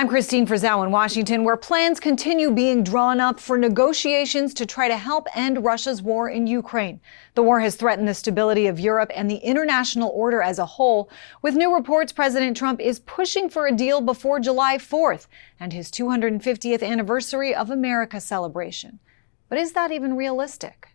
I'm Christine Frizzau in Washington, where plans continue being drawn up for negotiations to try to help end Russia's war in Ukraine. The war has threatened the stability of Europe and the international order as a whole. With new reports, President Trump is pushing for a deal before July 4th and his 250th anniversary of America celebration. But is that even realistic?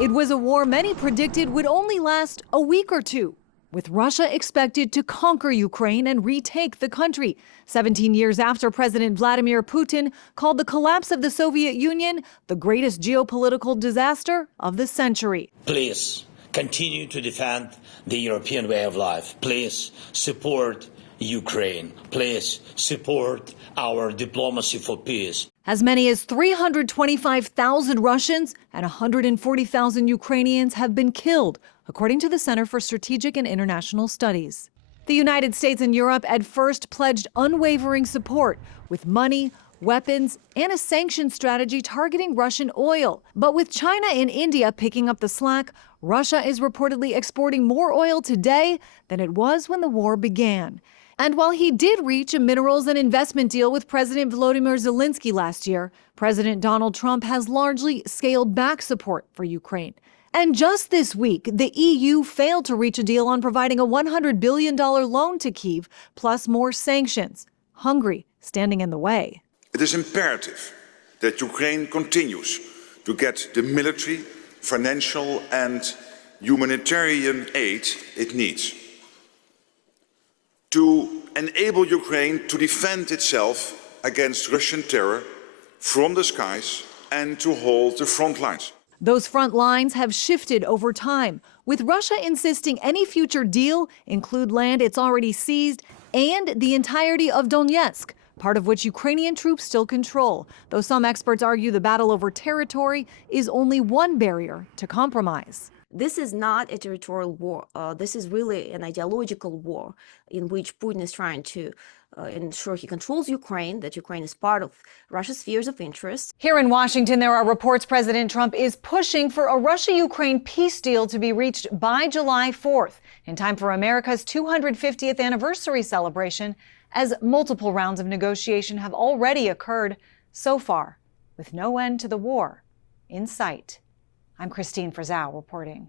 It was a war many predicted would only last a week or two, with Russia expected to conquer Ukraine and retake the country, 17 years after President Vladimir Putin called the collapse of the Soviet Union the greatest geopolitical disaster of the century. Please continue to defend the European way of life. Please support Ukraine. Please support our diplomacy for peace. As many as 325,000 Russians and 140,000 Ukrainians have been killed, according to the Center for Strategic and International Studies. The United States and Europe at first pledged unwavering support with money, weapons, and a sanctions strategy targeting Russian oil. But with China and India picking up the slack, Russia is reportedly exporting more oil today than it was when the war began. And while he did reach a minerals and investment deal with President Volodymyr Zelensky last year, President Donald Trump has largely scaled back support for Ukraine. And just this week, the EU failed to reach a deal on providing a $100 billion loan to Kyiv, plus more sanctions. Hungary standing in the way. It is imperative that Ukraine continues to get the military, financial and humanitarian aid it needs to enable Ukraine to defend itself against Russian terror from the skies and to hold the front lines. Those front lines have shifted over time, with Russia insisting any future deal include land it's already seized and the entirety of Donetsk, part of which Ukrainian troops still control, though some experts argue the battle over territory is only one barrier to compromise. This is not a territorial war. This is really an ideological war in which Putin is trying to ensure he controls Ukraine, that Ukraine is part of Russia's spheres of interest. Here in Washington, there are reports President Trump is pushing for a Russia-Ukraine peace deal to be reached by July 4th, in time for America's 250th anniversary celebration, as multiple rounds of negotiation have already occurred so far, with no end to the war in sight. I'm Christine Frizzau reporting.